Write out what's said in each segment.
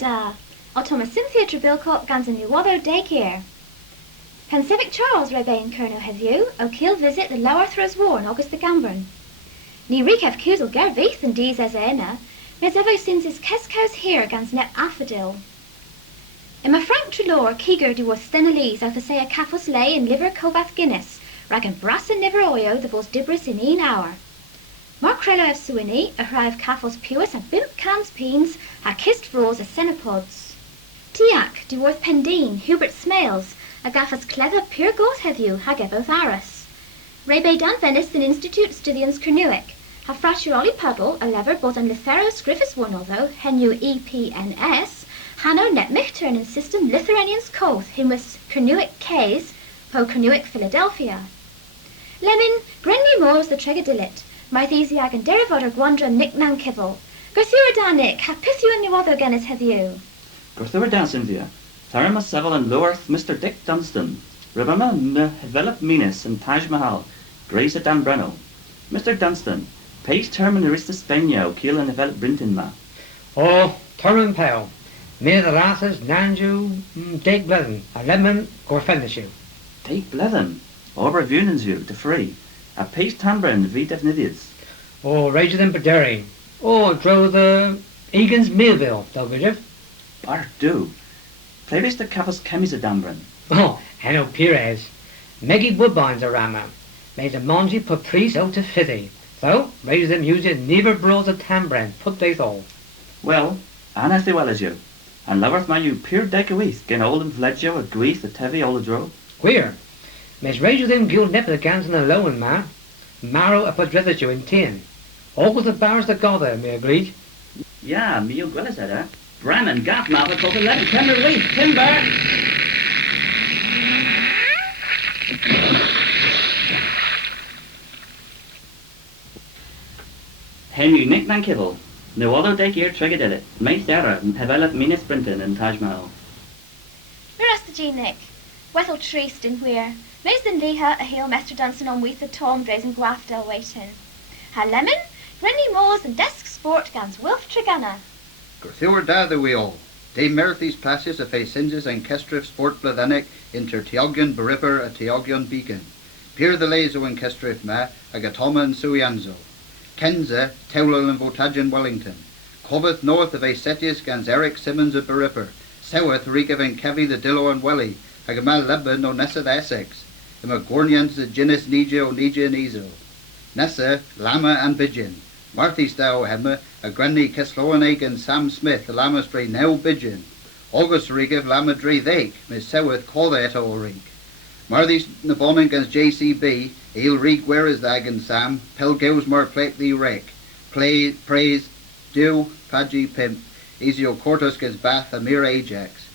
da. Otoma Cynthia Trebilcock gans a Nuwatho daycare. Pensivic Charles Rebain Colonel have you, O'Keel visit the Lower Throws War in August the Gambron. Ni Rikef Cusel Gervith and Dees as Ena, mes evo since his Kesco's here gans nep affadil. In my Frank Trelaw, Keeger du was Stenelese out the say a Caffos lay in liver Cobath Guinness, rag and brass and niver oyo the vos dibris in een hour. Mark Crello of Suini, a hrive Caffos Puis and boot cans peens, ha kissed froze a Senepods. Tiak, du worth Pendine, Hubert Smales, a gaffas clever pure goth have you, ha both Aris. Rebe Dan Venice and Institute Studians Kernuic, ha Frashuroli Puddle, a lever both on Liferos Griffiths one although, henu EPNS, Hanno net Michtern and system Lithuanians Coth, him was Kernuic Kays, po Kernuic Philadelphia. Lemon, Grenny Moors the Tregadilit, Mythesiag and Derivod Gwandra Nick Nankivel. Gorthura Danik, ha Pithu and Nuotho Gennis have you. Gorthura Dan Cynthia, Tharima Seville and Loworth, Mr. Dick Dunstan, Rebama Hevelop Minas and Taj Mahal, Grace at Dan Breno. Mr. Dunstan, Page Termin Arista Spainio, Keel and Hevelop Brinton ma. Oh, Termin Pell. Near the Lasses, Nanju, Take Blethen, a Lemon, Gorfendishu. Take Blethen, Ober Vunensju, to free, a Page Tambren, V. Defnidius. Oh, Rage of them Bederi. Oh, Dro the Egan's Millville, Delgajev. Bart do. Playbase the Caffos Chemis a Dambren. Oh, Henno Pires. Meggy Woodbines a Rama. Made a Monji put priest out to fitty. So, Rage of them used it never bros a Tambren, put they all. Well, Anna as well as you. And Loworth ma you pure deck a weeth, gen old and fledgio a gweeth a tevi all a dro. Queer. Mes Rage of them guild nep the gans in a lowen ma. Marrow a padrethaju in tin. All with the bars that go there, me agreed. Yeah, me you gwellis at her. Bram and Gaff ma for total 11 timber weeth, timber! Henry Nick Mankibble. No other deck here triggered it. May Sarah and Hevelop Minas Brinton and Taj Mahal. Mirasta G. Nick. Wethel Treast in Weir. Mays than Leha a heel Mester Dunson on with the Tom Drays and Guafdale waiting. Ha Lemon, Grenny Moors and Desk Sport gans Wilf Trigana. Gorthura da the wheel. De Merthys passes a fe singes and Kestrif Sport Bladenic inter Teogion Beripper a Teogion Beacon. Pier the Lazo and Kestrif ma a Gatoma and Suianzo. Kenza, Towlel and Votagen Wellington. Coveth north of a Setius gans Eric Simmons of Beripper. South Regav and Kevi the Dillo and Welly. A Gamal Lebanon o Nessa the Essex. The Magornians the Ginnis Nija o Nija and Ezo. Nessa, Lama and Bidgin. Marthys thou Hemma, a Granny Kesloaneg and Sam Smith, the Lama Stray now Bidgin. August Regav Lama Dre Thake, Miss Sewith Calla et o Rink. Marthys Nabonin against JCB, Eel Rig where is thag and Sam, Pelgaus Mar Plate the Rek. Play, praise, do, Paji Pimp, Ezio Cortus against Bath, Amir Ajax.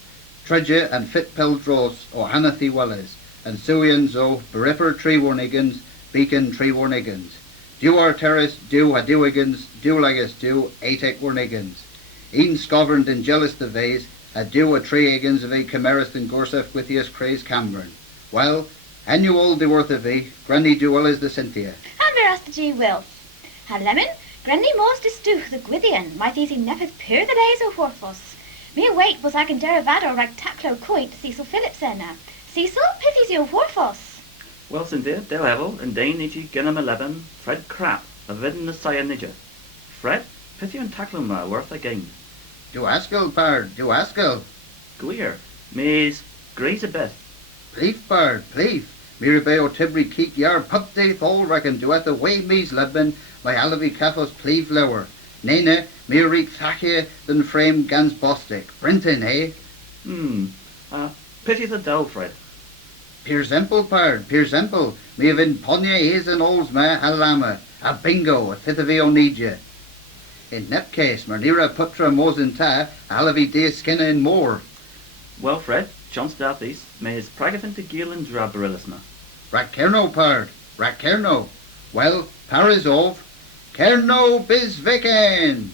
Treasure and Fit Peldros, o Hanathi Welles, and Suian Zo, Beripper Tree Warnigans, Beacon Tree Warnigans. Do our terrace, do Hadewigans, do Legus, do Atek Warnigans. Ean Scovrand and Jealous the Vase, a do a Treegans of a Cameras and Gorsef Withius Craze Cameron. Well, annual de worth of a, Granny Duel is the Cynthia. And Mirasta G. Wilf. Ha Lemon, Grenny Moors Distuch the Gwithian, might easy nepeth pure the days o Horfos. Me await was ag and derivado rag taclo coit Cecil Phillips ena. Cecil, pithies o Horfos. Well, Cynthia, Del Level, and Dane Niji Gunnam 11, Fred Crap, a Vidin the Saya Nija. Fred, Pithy and Tacluma worth a game. Do Askell, Pard, do Askell. Gwir, Mays, Grace a bit. Pleef, Pard, pleef. Mirabe o Tibri Keek Yar, Pup Day Thol, reckon do at the way me's Lebban, my Alavi Caffos pleef lower. Nene, Mirik Thachia, than frame Gans Bostic. Brinton, eh? Pity the Dell, Fred. Pier Zemple, Pard, Pier Zemple. Me have in Ponya is and all's ma halama. A bingo, a fifth of Eonija. In that case, Marnira Putra Mosinta, Alavi de Skinna and more. Well, Fred, John Stathies, may his Pragathon to Gielan drab Barillisna. Rakerno, Pard, Rakerno. Well, Parizov, Kerno Bizviken.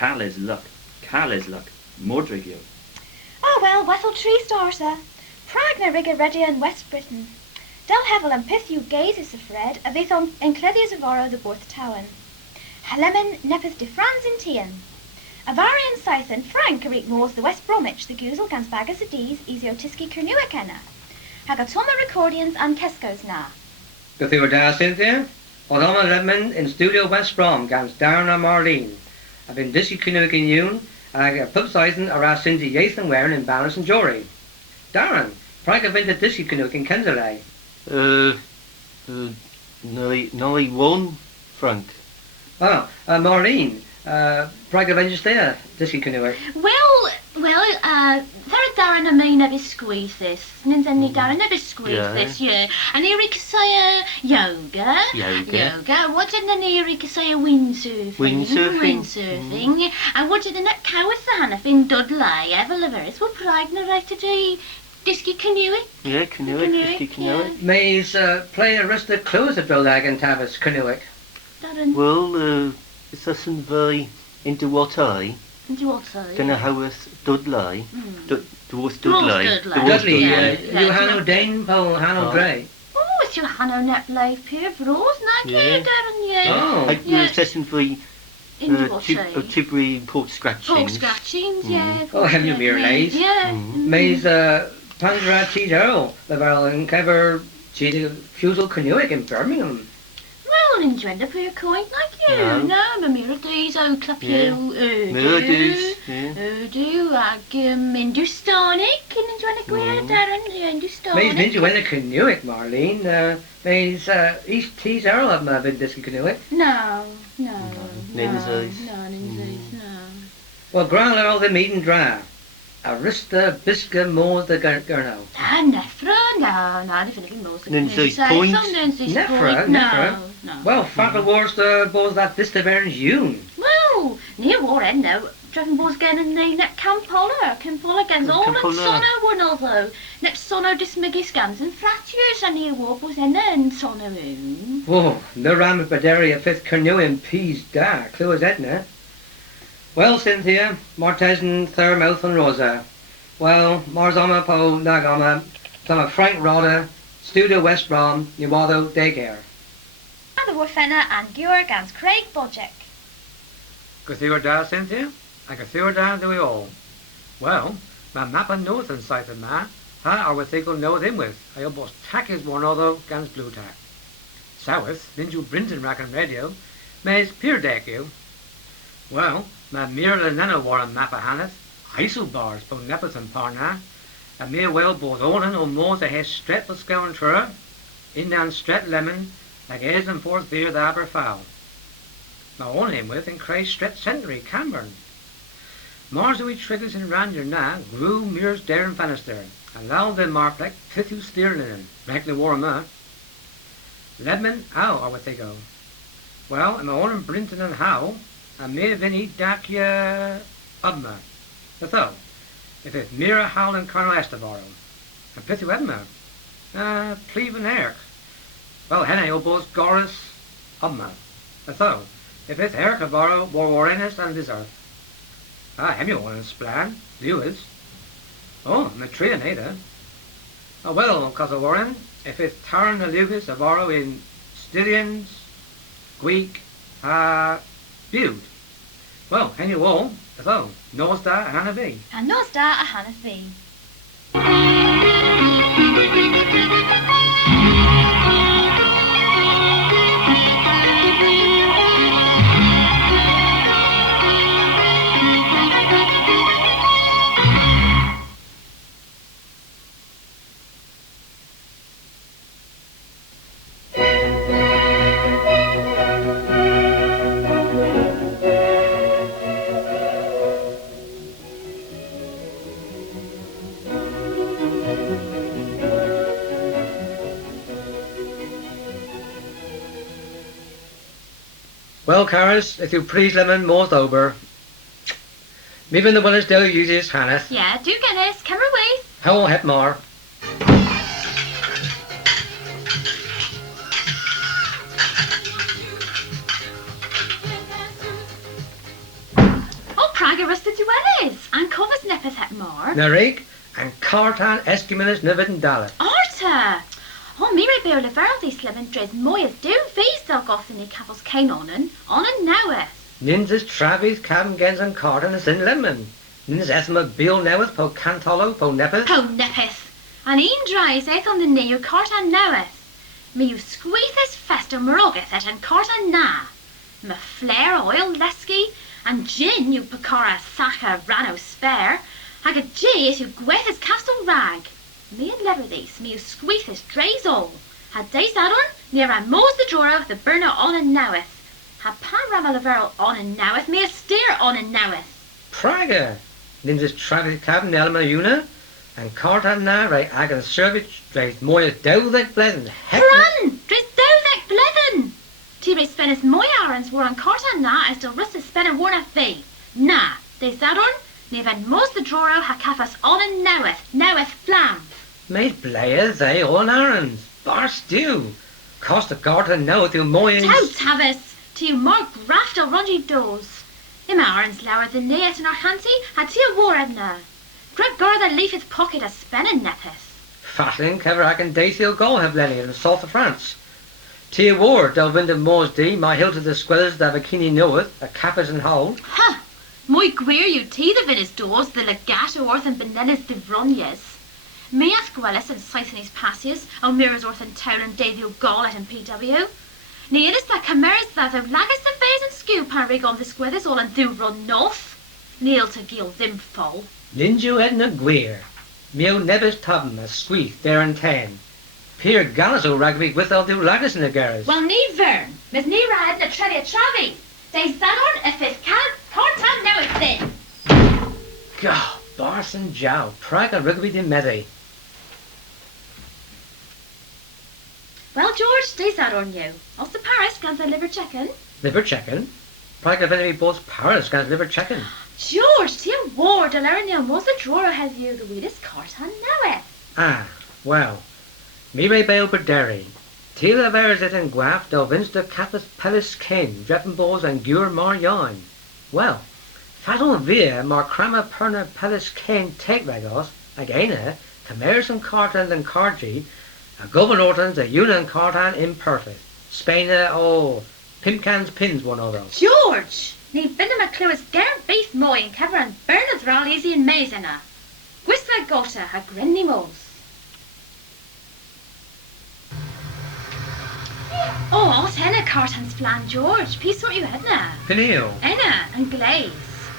Cal is luck. Cal is luck. Mordrig you. Oh well, Wessel Tree Star, sir. Pragna Rigga Regia in West Britain. Del Hevel and Pithu gazes of Fred, a bit on Encledias of Oro the Borth Towan. Halemin Nepith de Franz in Tian. Avarian Scythen, Frank Arik Moors the West Bromwich, the Guzel Gansbagas Adiz, Esiotiski Kernuakena. Hagatoma Recordians and Keskos na. Good thing we're down, Cynthia. Odoma Redmond in Studio West Brom, Gans Darna Marlene. I've been Dishy Canoic in Yoon, and I get pubsizing around Cindy Yates and Wearing in Balance and Jory. Darren, Frank have been to Dishy Canoic in Kensale. Nearly one, Frank. Oh, Maureen, Frank have been just there, Dishy Canoic. There Darren a main of his squeeze this. Ninzen ni Darren of his squeeze this, yeah. And Eric say yoga. What did the Eric say windsurfing? Windsurfing. And what did the net cowith the Hannah in Dudley, Everleveris, what pragna right to do Disky Canoic? Yeah, Canoic, Disky Canoic. May's play a rest of clothes at Bildag and Tavis Canoic. Darren. Well, it's isn't very into what I. Into what I? Gonna house Dudley. Dwarf Dudley, you Hanno Dane, Paul Hanno Dre. Oh, it's your Hanno Nep Life here, bros, not here, Darren, yeah. Oh, it's isn't very Tibri pork scratchings. Pork scratchings, yeah. Oh, have you mere lays? Yeah. May's Pandra Cheat Earl, the barrel and clever cheated Fusel Canoic in Birmingham. Well, enjoy the poor coin like you. No, my Mirades, oh, clap you. Mirades, do, Hindustani. Can enjoy the queer, Darren, Hindustani. May's Ninja Canoic, Marlene. May's East Tees Earl of my been Disky Canoic. No. Ninjas. No. Well, Grand Earl the meat and dry. Arista Bisca Moors the Gurno. Nefra? No, anything Moors the Ninja's Point. Nefra? No. Well, Father Wars the Boars that Distaverns Yoon. Well, near war end now. Driven boys again in the net Campola against all the sono one although. Next sono dismiggy scans and fractures and near war boys and sono oon. Whoa, no ram Badaria fifth canoe in peas da, clue as Edna. Well, Cynthia, Martesan, Thurmouth and Rosa. Well, Marzama Po Nagama, Plumma Frank Roda, Studio West Brom, Newado Daycare. And the Warfenna and Georgans Craig Bodgek. Gathur da, Cynthia? I Gathur da do we all. Well, my map and north and sight of ma, I would think know them with. I almost tack is one other gans blue tack. South, Ninju Brinton rack and radio, mays peer deck you. Well, my mere nano warren map a hanneth, Heisel bars, bo nepeth and parna, a mere well both onan or more the hair stret was going through, in down stret lemon, like airs and forth beer the aber fowl. My own name with in Cray stret century, Camburn. Mars we triggers in Ranger na, grew mears Darren Fanister, and loud them mark like Pithu Steerlinen, rank the war ma. Ledman, how are what they go? Well, I'm my own Brinton and how, a mere vinny dacia ubma. But though, if it's Mira Howland Colonel Estavaro, and Pithu Edma, Cleve and Herc. Well, henne obos Goris ubma. But though, if it's Herc Avaro, Warwarenes and this earth. Hemulon and Splan, Lewis. Oh, Matrianada. Oh, well, Cousin Warren, if it's Taran the Lucas Avaro in Stylians, Greek, Bude. Well, hen you all, so, Nosta and Hannah V. And Nosta a Hannah V. Well, Caris, if you please lemon most over. Maybe the village still uses Hannah. Yeah, do get this. Come away. How will help more? Agarusted to Wellis, and covers nippers het more. Narik, and Cartan Escuminus Nivid Dallet. Arta! Oh, Miri Bear Leverl these living dreads moyas do feast dog off in the cavils cane onen knoweth. Ninjas Travis, Cabin Gens and Cartan is in Lemon. Nins Esma Bill knoweth, po Cantolo, po Nepeth. Po Nepeth! And e'en dries eth on the knee of Cartan knoweth. Me you squeeze this fester morogeth et and Cartan na. Me flare oil lesky, and gin you pecara sacha rano spare. Hag a G is you gweth his castle rag. Me and lever these, me you squeeze his drays all. Had days adon, near I mows the drawer the burner on and knoweth. Had pan ramalaverl on and knoweth, me a steer on and knoweth. Praga! Ninjas Travis, Cabin Elma Una, and Cartan na, right, Agan Servich, drays moyas dowthek blessing. Run! Drays dowthek blessing! Tibre spennis moy arons were on Cartan na as del rusted spenna warna fee. Na, days adon, near I mows the drawer ha cafas on and knoweth flam. Made players, they all errands. Bar stew. Cost of Cartan knoweth you moyas. Tout tavis, to you more graft or rungy doors. Im arons lower than neat in our hanty, had to a war edna. Greg gar that leaf his pocket as spennin nepeth. Fatlin, Keverak and Daciel Gall have Lenny in the south of France. Tia Ward, Delvinda Moors D, my hill to the squellers that Bikini knoweth, a cappers and hold. Ha! Muy queer you teeth of in his doors, the legato orth and benenis de vronyes. Me asquelis and Scythenese passius, o mirrors orth and town and Davio Gall at and PW. Needest that chimeras that of lagus the face and skew pan rig on the squithers all and do run north. Kneel to gill them fall. Linju Edna Gweer. Mio nebis tubm a squeeth there and ten. Pier Galliso ragby withal do lagus in the garage. Well, nee vern, mis nee ride na tredia travi. They sat on if his cartan now it's thin. Gah, Barson Jow, Praga rugby de Meddy. Well, George, they sat on you. Also Paris, can the liver chicken? Liver chicken? Praga Venemy both Paris can liver chicken. George, tia war, de Larignan was the drawer has you the weirdest cartan now it. Ah, well. Mire bail Berderry. Tila veres it and guaf del vinster capus pellis kin, drepenballs and gur mar yarn. Well, fatal via mar crama perna pellis kin take regos, again, cameras and cartan and cargi, a governortans a una and cartan imperfect. Spaina oh pimpcans pins one of those. George! Nee binne ma cluis gern beef moy and cover and bernard ral easy and maizena. Gwistla gota ha grinny moles. Oh, what's henna cartans flan, George? Peace sort you hedna. Peniel. Enna and glaze.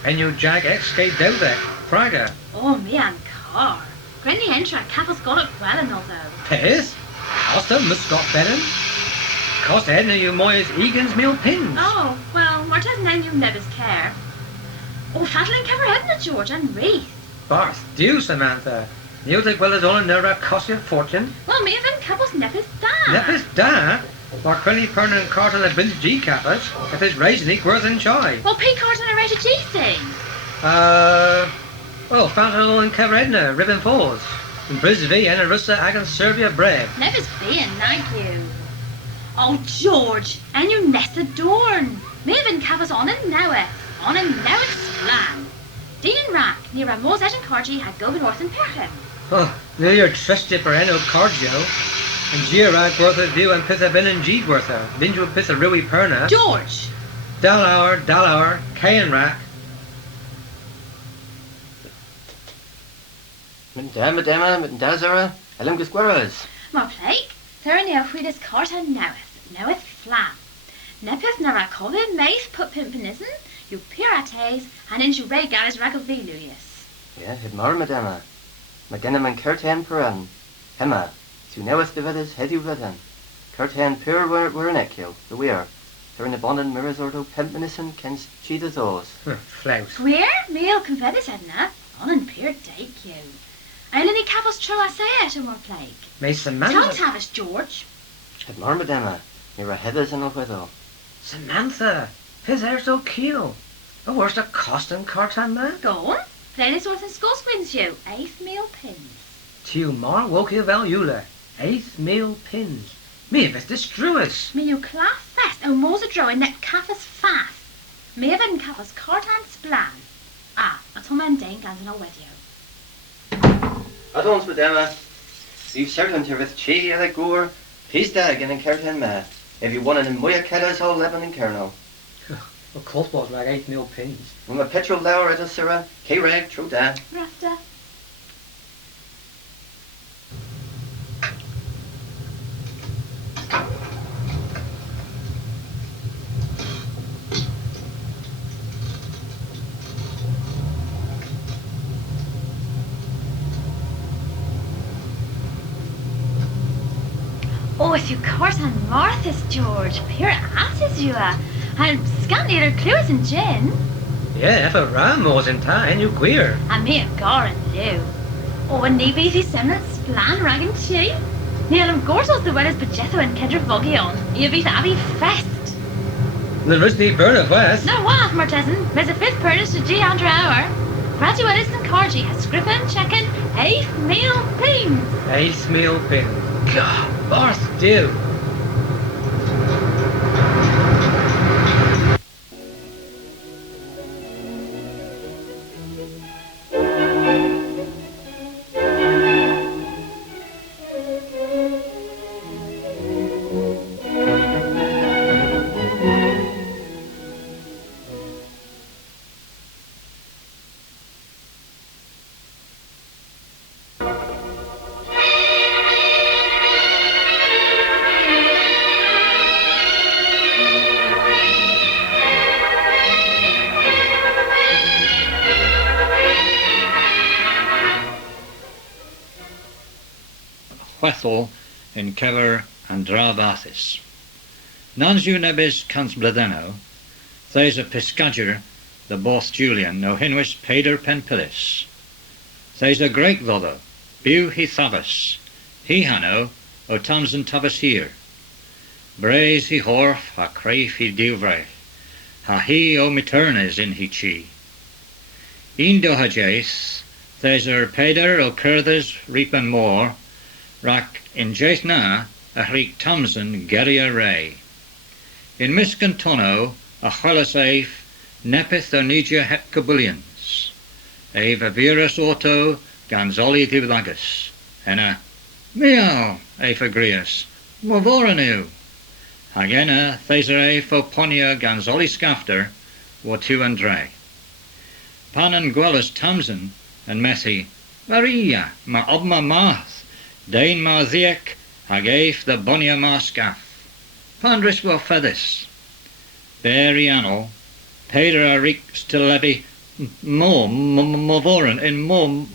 And you jag escape dowdek, Praga. Oh, me and car. Grinny entra cappers got it well and all though. Piss? Costa muscot benin? Costa edna you moyes egans meal pins. Oh, well, Marta's name you nevers care. Oh, fattling cover hedna, George, and wreath. Barth, do Samantha. You take well as all in Nera cost you a fortune. Well, me even couples nepis da. Nepis da? Or Crenny Perna and Carton have been to G cappers, if it's raising it worth and shy. Well, P Carton are rated G thing. Well, Fountain and Cover Edna, Ribbon Falls. And Brisbane and Russa Agan Serbia Brave. Nevers being, thank you. Oh, George, and you nest adorn. Me even covers on and noweth splan. Dean and Rack, near a Moses and Cargi had go north and Perham. Oh, near your trusty Pereno Cargio. And Girag worth a view and Pitha Ben and G worth a. Binju Pitha Rui Perna. George! Dalhour, K and Rack. Madama, Dazara, Elam Gusqueras. More plague, there near Huidas Carta knoweth flam. Nepeth nara COVID mace put pimpinison, you pirates, and into Ray Gallis Ragaviluius. Yeah, Hidmar, Madama. Magenam and Curtan Peran. Hema. Tu knowest the vedas head you vedan. Curtan pure were an ekil, the weir. Turn the bond and mirrors ordo pimpinison kens cheetahs oars. Flouse. Queer, meal convedis edna, on and peer take you. Eilini capos trilla say it or more plague. May Samantha. Don't have us, George. Hidmar, Madama. Near a heathers and a whittle. Samantha, his hair so keel. Oh, where's the cost and cartan man? Go on, play this orth and skull squins you, 8th meal pins. Tu mar wokia valula, 8th meal pins. Me if it's distruous. Me you class fest o mos a drawing net caffas fast. Me even caffas cartan splan. Tom and Dane gans and with you. Adons with Emma. You've certain to with chi at a gore. Peace dag and Curtin ma. If you want an moya ketters all Lebanon and Colonel. Well, cost was like 8 mil pins. From a petrol lower at a sirra, K-rag, true da. Rafta. Oh, if you course on Martha's, George. Pure asses you are. And scant neither clues and gin. Yeah, if a ram was in time, you queer. And me a gar and Lou. Oh, and nee beathy semblance splan ragging chi. Neil am gorsos the wedders bejetho and kedra foggy on. You beat Abbey fest. The rusty burn of west. No what, Martesan. There's a fifth purchase to G under hour. Graduates and Cargy has scrippen checking 8 meal pins. 8 mil pins. God, bar still. Whethel in Kever and Drabathis. Nanju nebis cans bledeno, there's a piscadger, the both Julian, no hinwis peder penpilis. There's a great voddo, bew he thavas, he hano, o tamsen tavas here. Braze he horf, ha crave he divre, ha he o maternes in he chi. Indo hajace, there's a peder o curthers reapen more, rack in jaith na, a hreek Tamsin geria ray. In miscantono, a chwalas eif, nepith o nidia het cabullions. Eif a virus auto, gans oli divlagus. Enna, meow, eif a grias, movoranu. Hagena, theser eif o ponia gans oli scafter, wo tu and dre. Pan and gwelus Tamsin, and methi, varia, ma obma math. Dain ma ddiec, hag eif the bonia ma scaff. Pandris wo feddis. Beri anol, peder a reeks to levy, mo voren in mo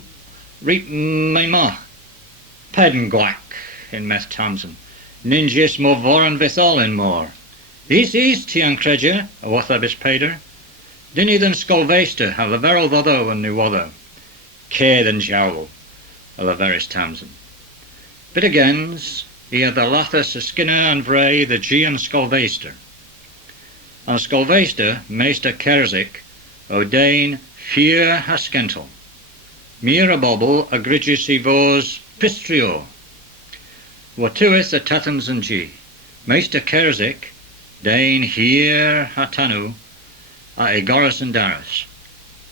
reek me ma. Pedden gwack in meth Tamsin. Ninjas mo voren vithol in more. Is tian credia, a wathabis peder. Dinny than skolvester, have the veril voddo and nu woddo. Care than jowl, a la veris Tamsin. Bit agains, ia the lathas a skinner and vray the G and skolvester. And skolvester, meester kerzik, o Dane fier haskentel. Mira bobble a grigis i vos pistrio. Watuith a tathans and G. Meester kerzik, Dane hier hatanu, a egoras and daras.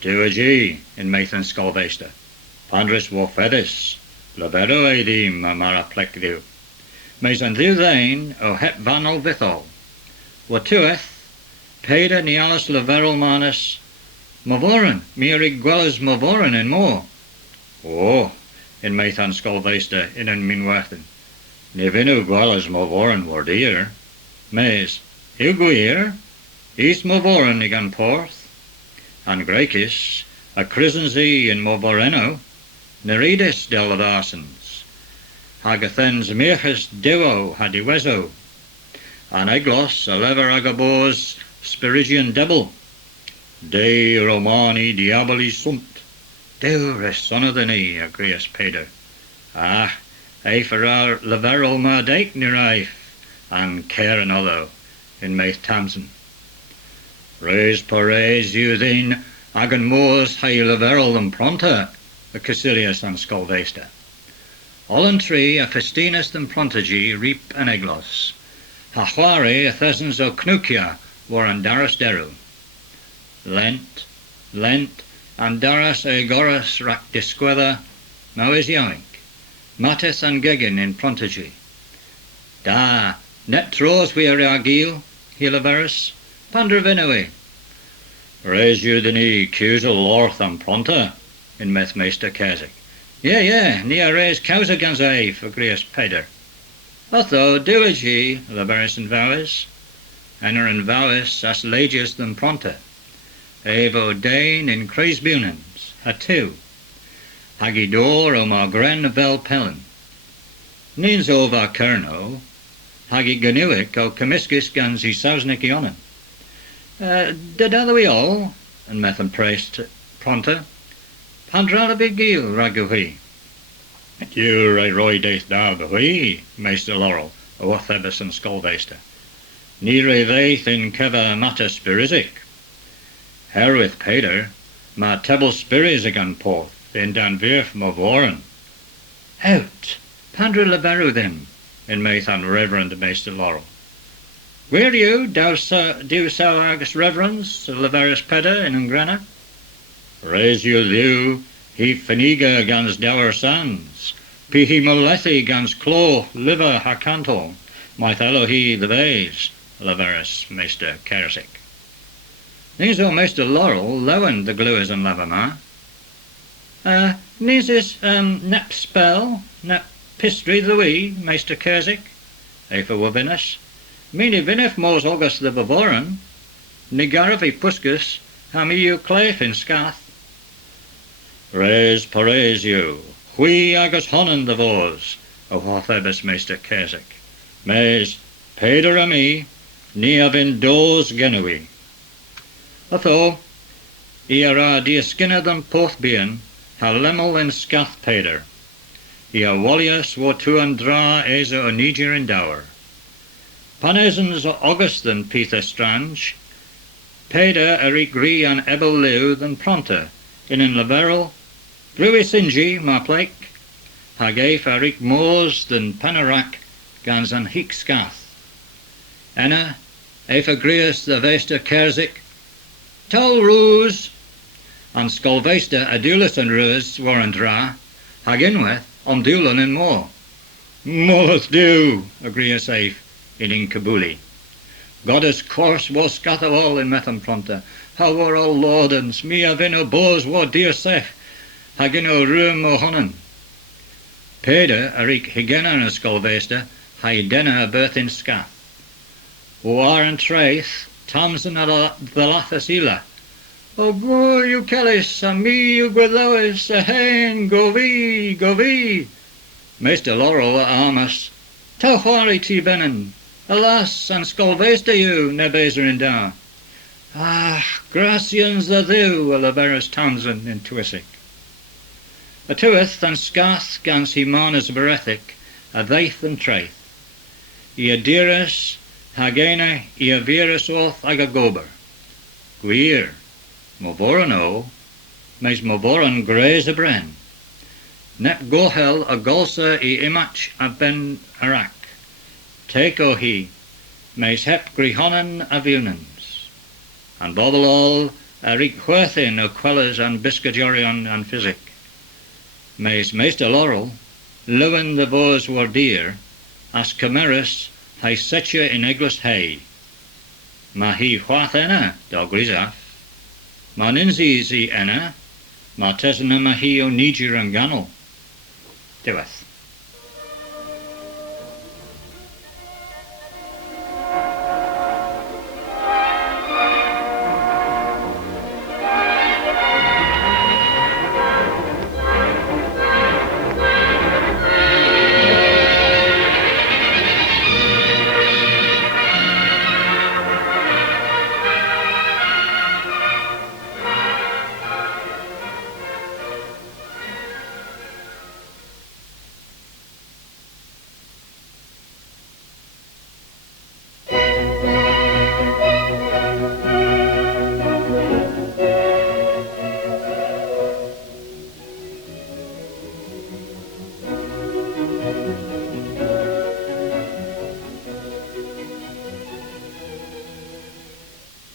Do a G in Mathan skolvester. Pandris warfedis. Labero edim mara plecdu. Meis an ddiw ddain o het vanol vithol. Watueth, peda nialas leverol manus, mavoren, mirig gwellas mavoren in more. Oh, in meithan skolvester in an minwerthen. Nivinu gwellas mavoren war dear. Meis, hiu guir, east mavoren igan porth. An grekis, a crisenzi in movoreno. Neridis deladarsens, hagathens mirchus devo hadiwezo, an eglos a lever agabos spirigian devil, de romani diaboli sunt, deures sonodani agrias peder, ah, eiferar leverol mardake niraif, an care another in Maith Tamsin. Res pares uthin agan moors hai leverol and pronta, a Caecilius and Skolvester. All and tree a festinus than prontagy reap and eglos. Hachware a thesans o knukia war and daras deru. Lent, and daras goras rac disquether, mawis yoink, matis and gegin in prontagy. Da, net tros we are agil, hilaverus, pandravinoe. Raise you the knee, cusel orth and pronta, in methmeister Keswick. Yeah, ni a raise causa gans eif, agrees Peder. Otho, do as ye, laveris and vowis, enner and vowis as lagius than pronta. Evo dain in creisbunens, a two. Hagidor o margren vel pellen. Nins ova kerno, hagi ganuic o comiscus gans he sausnic ionen. Did other we all, and methem praised pronta, pandrala vigil raguhi. You roy daith thou the hui, Meister Laurel, o Thebus and Skolvester. Nire veith in keva matter spirizic. Herewith Peder, ma tebel spiris agan porth, in dan virf mo voren. Out, pandra laveru them, in meith and reverend Meister Laurel. Where you, do so agus reverence, laveris Peder in Ungrana? Raise you thou, he feniga gans dour sands, pihi molethi gans clo, liver hacanto, my fellow he the vase, laveris Meister Kersic. Nis o Meister Laurel, lowen the gluers and lavama. Nis is nap spell, nap pistry the wee, Meister Kersic, efa wavinus. Mini vinif mos August the Bavoran, nigaravi puscus, hamiu clef in scath. Res paresio, hui agus honen the vos, o hothebus Meister Kersic. Mes Peder a me, ni avin dos genui. Otho, iara dia skinner than poth bien, ha lemel in scath Peder. Ia wallius wo tu and dra eza o niger in dower. Panesans Augustin Peter Strange, Peder eric gri an ebel liw than pronta, in laverel, Brui Sinji, ma plake, hagef eric mors than panarac, gans an hic scath. Enna, ephagrius the vester Kersic, tol ruse, an skolvester adulus and ruse warren dra, haginweth, on dulan in more. Moth do, agreeus eif, in Kabuli. Goddess course was scatha all in methem pronta, how were all lordans, me avino bos war dear sech, hagino room o honen. Peder eric higena and skolvester, haidena a birth in scath. O aren't traith, Tamson a the lathas ila. O go you kellis, a me you gwyddois, a hen, go vi. Meister Laurel a armas, tau hwari ti benen, alas, and skolvester you, nebeser in da. Ah, gracians the thou, a laveris Tamson in Tuisic. A tuith and scath gans he manus berethic, a theith and traith. Ia dirus, hagena, ia virus orth agagober. Gwir, movoran o, meis movoran graze a bren. Nep gohel a golsa I imach a ben arak. Take o he, meis hep grihonen a vunens. And bobble all a rig huerthin o quellers and biscajorion and physic. Meis Meister Laurel, Lewin the vos war dear, as camerus hai setcha in eglus hei. Ma hi hwath enna, dog grisaf. Ma ninzis I enna, ma tesna ma hi o niger and ganol. Diweth.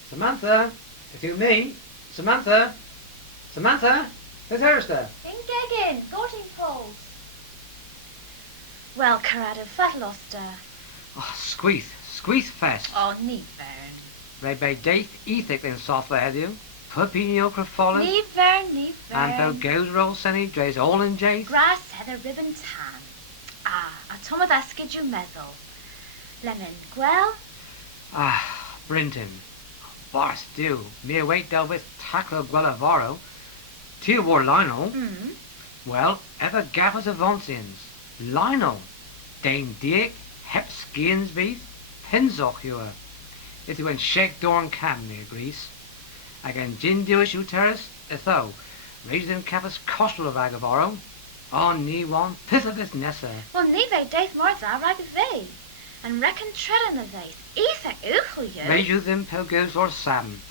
Samantha, if you mean, Samantha. Samantha, who's Herster? In Gegin, Gorting Poles. Well, Carado, Fataloster. Oh, squeeze fest. Oh, ní bern. They be daith ethic in software had you. Pupinio Crafolin. Ní bern. And thou goes roll senny, drays all in jaith. Grass, heather, ribbon, tan. Ah, a tom of askid you meddle. Lemon, gwell? Ah, Brinton. Boss do. Me await thou with tackle Guelavaro. Tia war Lionel. Well, ever gaffers of Vonsians. Lionel. Dane Dick, Hep Skins beef, Pinzoch you are. If you went shake dorn cam near Greece. Again gin doish you terrace, if thou. Raise them caffers costal of Agavaro. On knee one, pith of this nessa. Well, ní daith Martha, rag they. And reckon treading of they. Ethic uchel you. Raise you them pilgos or Sam.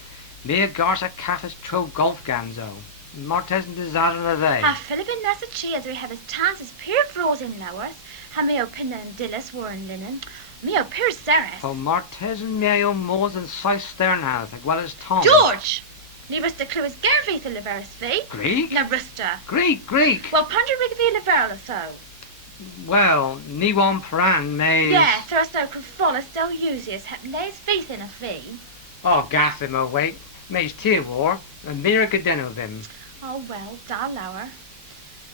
Me a garsa caffers tro golf ganzo. Martes and disaster of they. Ha Philippine nessa chi as we have his tans as pure frozen lowers. Ha meo pinna and dillis worn linen. Meo pure ceres. Oh, Martes and meo moors and size sternhouse, as well as Tom. George! Ní rusta clue is gerfi the leveris fee. Greek? Na rusta. Greek. Well, ponder rig the leverla so. Well, ni one pran may. Yeah, thrust out could follow still uses hep lays faith in a fee. Oh, gaff him away. May's tear war, and mira gadeno of him. Oh well, da lower.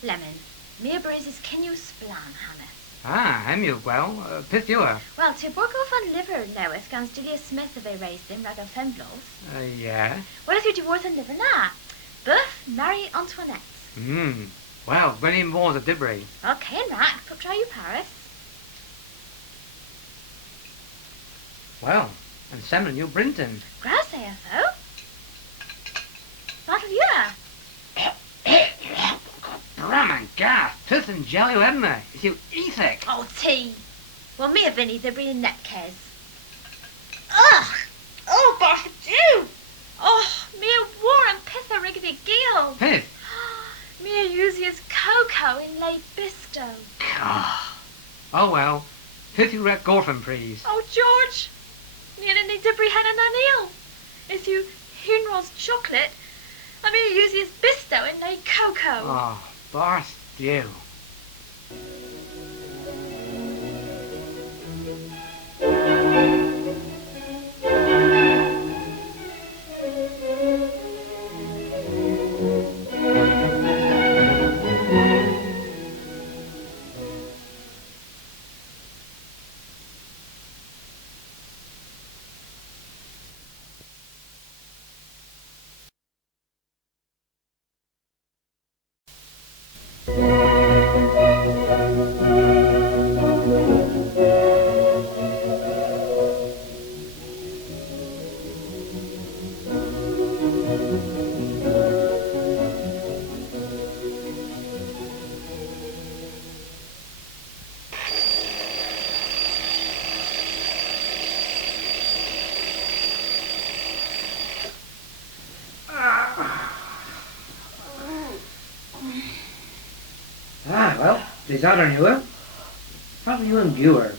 Lemon. Mere breezes can you splan, Hannah? Ah, hem you well, pith you are. Well, to work off on liver Lewis gans Julia Smith if they raised him, rag of Femblos. Yeah. What if you're worth and liver na? Buff, Marie Antoinette. Well, when he moors at Dibray. Okay, rack, put try you Paris. Well, and Semin you Brinton. Grass AFO. What have you? Brahman gaff, pith and jelly, haven't I? Is you ethic? Oh, tea. Well, me a Vinny, they're bringing netkes. Ugh! Oh, bosh do! Oh, me a war and pith a riggedy gill. Pith? Me a Usia's cocoa in lay bisto. Oh well, pith you rep Gorfin, please. Oh, George! Me and a debris had an anil. Is you Hunrol's chocolate? I me a Usia's bisto in lay cocoa. Oh, Barth, you. Disadder you her. How you and Gewer?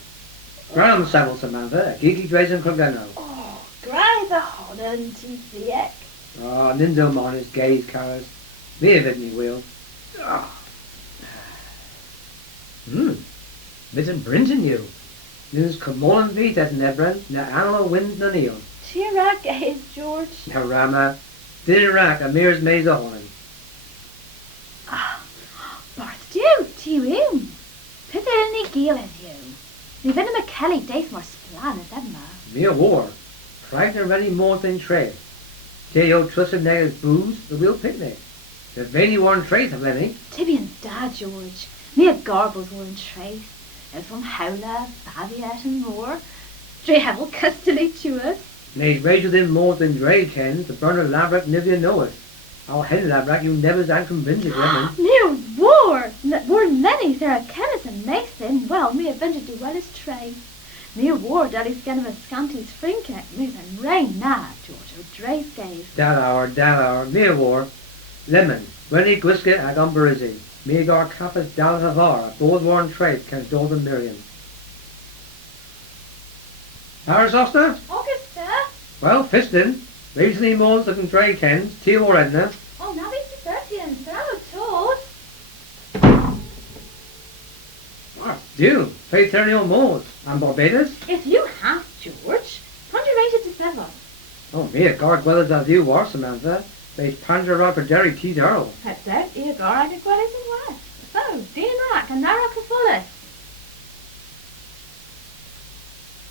Graham Samuel Samantha, a geeky drays and Crogano. Oh, grai the hodden to the Oh, Ninzo Monis, gaze carrots. Me of it me will. Mitten Brinton you. Nins Comolan feet at Nebran, na animal wind na neon. Tira gaze, George. Na Rama, Dirac, a mere's maze a horn. Barth do, to him. Pith any gale as you. Ni vin a Kelly daith more splan as Edma. Me a war. Fragner ready more than trade. J.O. trusted neggers booze, the real picnic. The veiny worn trace of any. Tibian's dad, George. Me a garbles worn trace. And from Howla, Baviat and more. Dre hevel custody to us. Nays rage within more than Dre ken, the burner labrak nivia knoweth. Our hen labrak you never's and convinced lemon. Near war! War many Sarah Kenneth and Mason. Well, me a venture do well as trace. Me a war, daddy scan of a scanty's frinkek. Me and rain na, George, or Dre's gaze. That hour, me a war. Lemon, Rennie Gwisket ag umberizzi. Me gar capas down havar, a bold worn trace can Dalton Miriam. Paris Oster? Augusta? Well, Fiston. Recently more than Dre kens, Tia or Edna. Oh, now these Do, pay 30 or more. And Barbados? If you have, George, ponderated to feather. Oh, me, a guard well as I do war, Samantha. They's pander up for Derry T. Darrell. Perhaps out, you gar I well as in west. So, Dean Rack and Nara Cafullus.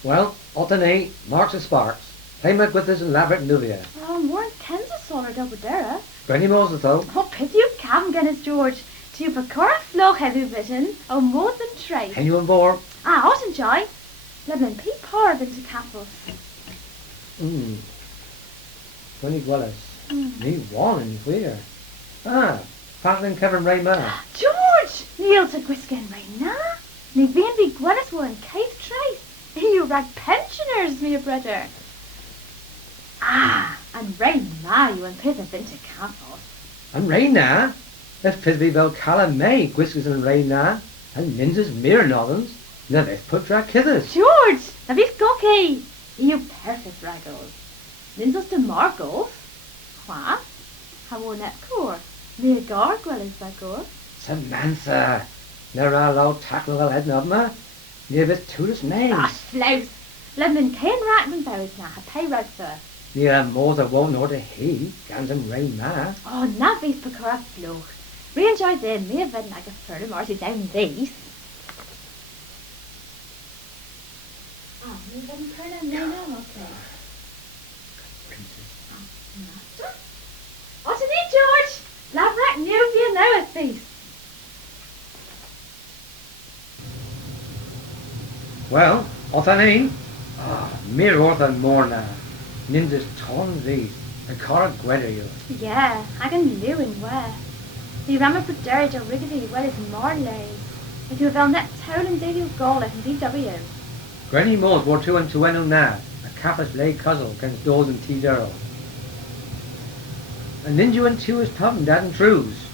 Well, Ottenay, Marks and Sparks. Play with us in Lavert and Nuvia. Oh, more Kansas solar double dera. Granny Moses, though. Oh, pity you can, Guinness George. To Bacora flow heavy bitten, oh, more than trade. Can you on board? Ah, ought enjoy. Lemon pea par into castles. Winnie Willis. Me warning queer. Ah, Patlin Kevin Rayman. George! Neil to Gwiskin right now. Ni bein be Gwyneth one cave trace. You rag pensioners, me brother. Ah, and rain ma you and Pith have been to castles. And Rayna? If Pisby Bell Callum May, Whiskers and Rayna, and Minz's Mere Northens, now they've put track kithers. George! Now be cocky. You perfect raggles. Minzos to Margles. What? How won that core? Me a gargoyle is that core? Samantha! Never allowed tackle the head of me. Near this tourist names. Ah, flouse. Lemon cane ratman berries now, pay right for. Near more than won't order he, Gans and Rayna. Oh, navis Bacora flow. Re-enjoy them, me a bed like a further marty down these. Oh, me a bed and curl and lay no okay. Master? What's it need, George? Laverack knew you know it, these. Well, Othanin? Ah, mere Orthan Morna. Ninjas ton these. A car gwedder you. Yeah, I can live in where. The rammer for Derridge or Riggedy well as Marley. If you have net town and daily goal at DW. Granny Moors wore 2 and 2 na. A cappus lay cuzzle against Dawes and T. Darrell. A ninja and 2 is pub and dad and trues.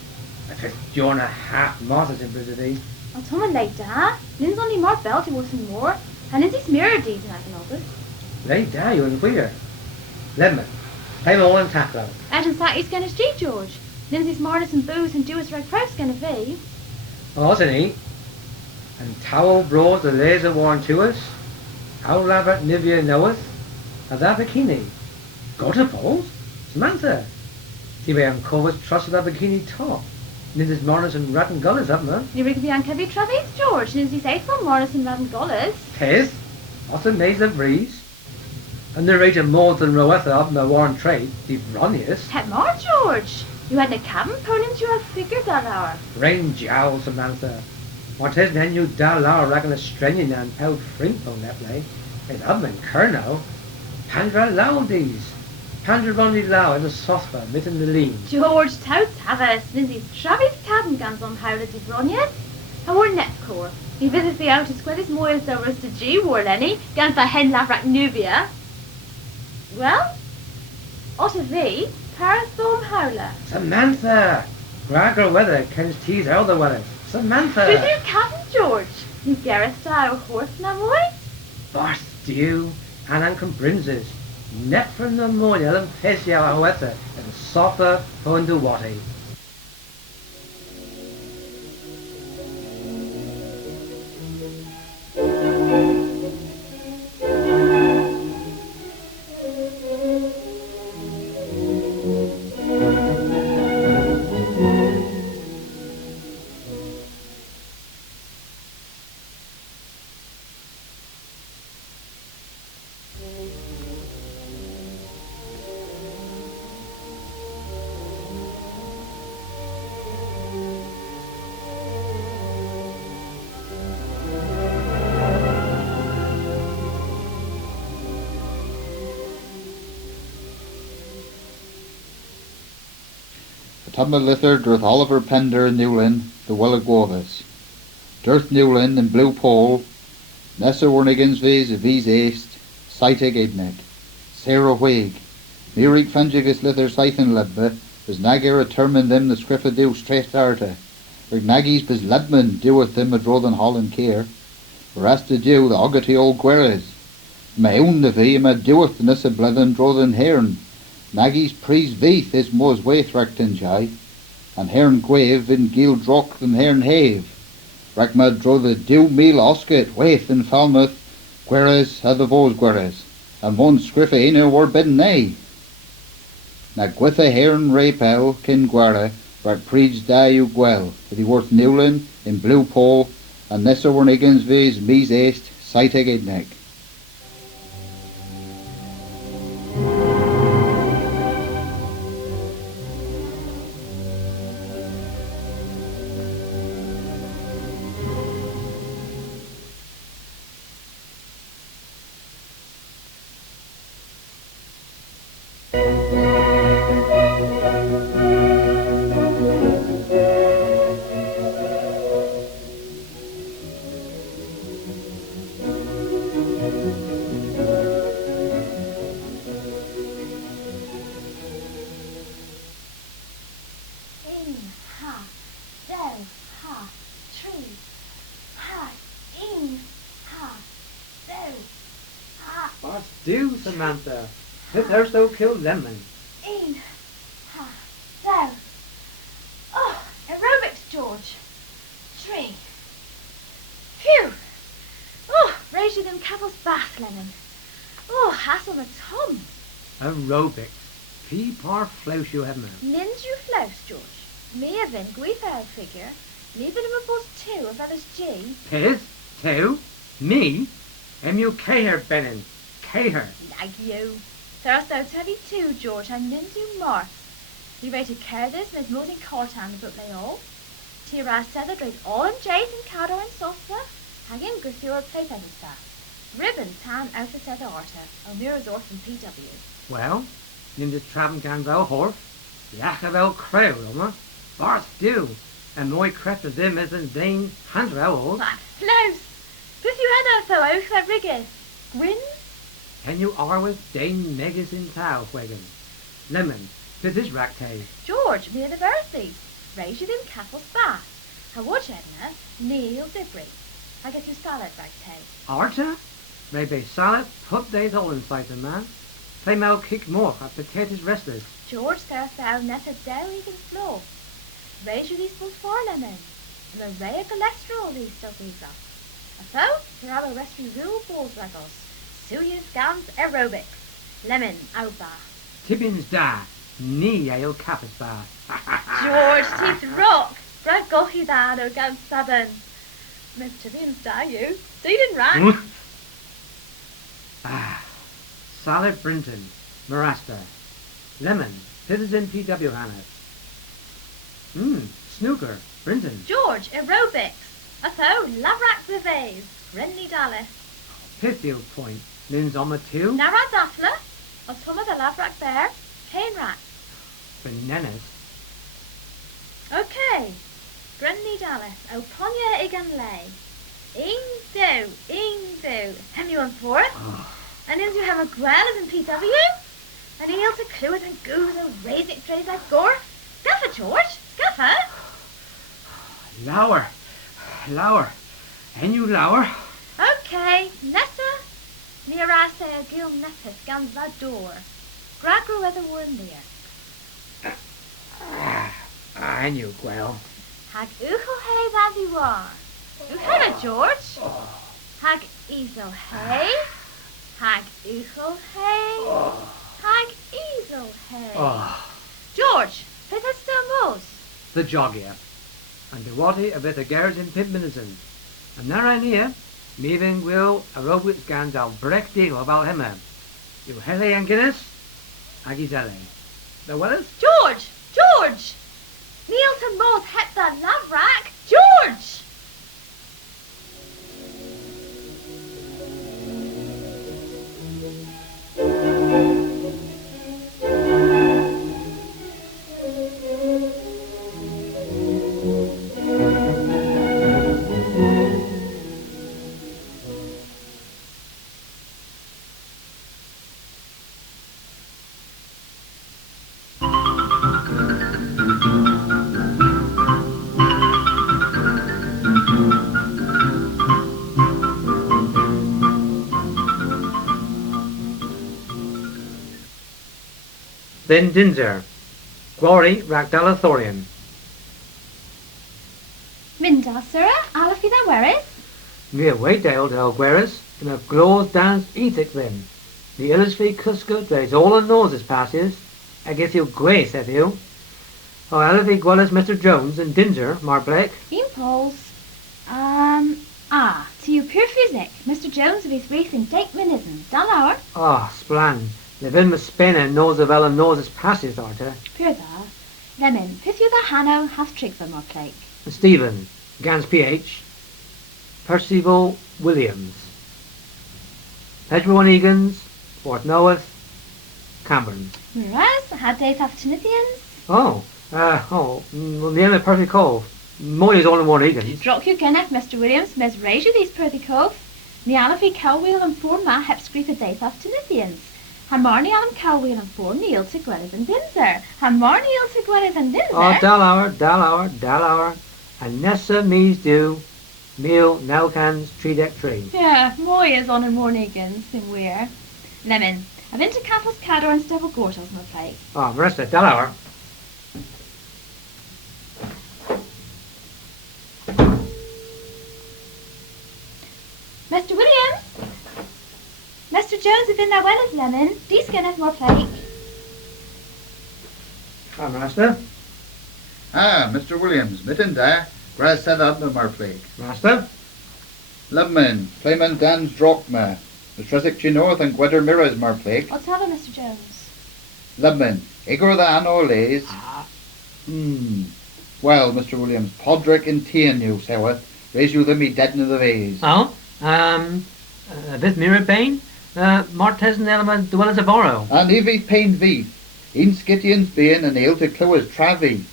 A fifth Jonah half martyrs in Brizzy. I'll tell me like that. Lynn's only more belt he wasn't more. And Lindsay's mirror deeds and I can help it. Lay da you and queer. Lemon. Play all and tackle. And in fact he's gonna street George. Lindsay's smartest and booze and do his red crowd's gonna be. Oh, isn't he? And towel brought the laser worn to us. How Lavert Nivea knoweth. And that bikini. Go to polls? Samantha. See where I'm covers trusted that bikini top. Mrs. Morris and Ratton Gullis up, man. You rig and Kevy Travis, George. Lindsay's faithful Morris and Ratton Gullis. Tis. What's a maze of breeze? And the rate of more than Roetha up in the Warren trade, the runniest. Het more, George. You had a cabin put into your figure that hour. Rain jowl, Samantha. What is then you dal hour raggan a strenyan and powd frink on that play? It's up in Kernow. Pandra loud these. Pandra runny loud in the sofa, mitten the lean. George, tout Tavis. Lindsay's Travis cabin guns on how did he run yet? I wore net core. He visits the out as quite as more as over as the G wore Lenny. Guns by hen lavrak nubia. Well, Otter V, Parathorn Howler. Samantha! Gragger weather, Ken's tease out the weather. Samantha! Who's your cabin, George? You Gareth style horse now, boy? Boss stew, and Ancom Brinzes. Net from the morning, and Pessia our weather, and Sofa Pondu Watty. Tubma Lither Durth Oliver Pender Newlyn, the Willagwavis. Durth Newlyn in Blue Pole, Nessa Warnigans Vies East, Saitig Ibnig, Sarah Whig, Mirig Fangigus Lither Scythen Lebbe, was Nagir a termin them the Scriffa do straight darta. Rig Nagis bis Lebman doeth them a Drodden Holland Keir, whereas the Jew the Ogati old Gueres. My own the V ma doeth the Nissa Blethen Drodden Hearn. Nagis Pries Veith is Mos Waithrechten Jai, and Hearn Gwave in Gil Drock and Hearn Have. Ragma dro the dew meal osket, waith in Falmouth, Gueres had the vos gueres, and one scriffe ina war bidden nay. Na gwitha heron rapel kin guara, rat preach da you gwell, the worth Newlin in Blue Pole, and Nessa Warniggins vis mees east, sight egidnek. What's do, Samantha? Hit her so kill lemon. Oh, aerobics, George. 3. Phew. Oh, raise you them cattle's bath, lemon. Oh, hassle the tom. Aerobics. Pea par flouse you have man. Nins you flouse, George. Me a vin gweithel figure. Me been a bus 2 of others G. Piz? 2? Me? M-U-K her, Benin. K her. Like you. There's no 22, George, and nins you more. You rated care this, Miss Mosey Cortan, but they all. Tira said the drink all in jade and cadder and salsa. Hanging Guthura plate and stuff. Ribbon tan out the set of Arta. O'Meara's orphan PW. Well, nim de traben gan wel horf. Jacha wel krew, Wilma. Barth do. And mooi creft of them is een deen handrouwels. Maar flouse. Guth you had so out that riggers. Gwyn? And you are with Dane Megas in Tau, Wagon. Lemon, this is Ractay. George, me the birthday. Raise you them cattle's bath. How watch Edna? Neil Dibry. I get you salad Ractay. Arta? Maybe salad, put days all inside the man. Play mal kick more at potatoes restless. George, there's thou netta down even flow. Raise you these full 4 lemon. And a ray of cholesterol these stubbies up. So, there are a rescue rule balls raggles. Suya scans aerobics. Lemon out bath. Tibbins da. Knee ale cappers bar. George, teeth rock. Brad gochi da no gan sabin. Miss Tibbins da you. Deedin rack. Salad Brinton. Marasta. Lemon. Citizen PW Hannah. Snooker. Brinton. George, aerobics. So, lavrack vives. Renly Dallas. Pitfield Point. Lins on the 2. Nara Daffler. Of some of the lavrack there. Cane rack. Bananas. Okay. Brenly Dallas. Oponya Igan Lay. Ing do. Hem you on 4th. And then you have a Gwell as in PW. And he'll to clue it and goose and raise it trays like gore. Scaffa, George. Scaffa. Lower. And you lower. Okay. Nessa. Mira say a gil nessa scans that door. Gragro weather worn there. And you, Gwell. Hag ucho hay that you are. Ucho George. Hag easel hay. Hag ucho hay. Hag easel hay. George, pit us still most. The jogger. And the watty a bit of garage in Pimminison. And now near, Mevin will aerobics gans al break deal about him. You hele and Guinness, Agizele. The Willis? George! Nielsen Moss het the love rack. George! Then Dinzer. Glory Ragdala Thorian. Vinda, sir, Alfie the Weris. Near Waydale del Gueris, in a glows dance ethic then. The illustrate Cusco drays all the noses passes. I guess you grace, have you? Oh, Alfie Gwellis Mr. Jones and Dinger, Mar Blake. Impulse. To you pure physic, Mr. Jones of his wreath in Dake Minism, Dallard. Ah, splan. Levin was spenning nose of Ellen noses passes, Arthur. Pure da. Lemon, pith you the Hanno, hath trig for more plake. And Stephen, Gans PH. Percival Williams. Pedro Egans, Fort Knoweth, Cameron. Whereas, had days hath Tinithians. Well, the name of Percy Cove. Molly's only one Egans. Drock you Kenneth, Mr. Williams, mes raise you these perthy cove. Ni Alfie Cowwheel and poor ma hep screep a days hath Tinithians. Han Marnie Alan Cowwheel and four Neil to Gwellis and Dinser. Han Marnie Il to Gwellis and Dinser. Oh, Dallard. And Nessa me's do. Meal, Nelcans, tree deck tree. Yeah, Moy is on and more Negans than we're. Lemon, I've into Castle's Cador and Stevil Gortles my plate. Oh, Marissa, Dallard. Mr. Williams! Mr. Jones have been there well as Lemon. These Kenneth more plate. Oh, Master. Mr. Williams, mitten there. Grass set up no more plague. Master. Lumman, Playman Dan's Drockma. The Tresic North and Gweder Mirrors more plague. What's other, Mr. Jones? Lumman, Igor the Anno lays. Well, Mr. Williams, Podrick and Tian you, seweth. Raise you them me dead in the vase. Oh, this mirror bane? Martes and element dwell as a borrow. And Evie pain thee. In Skittians being and ale to Clywes Travi.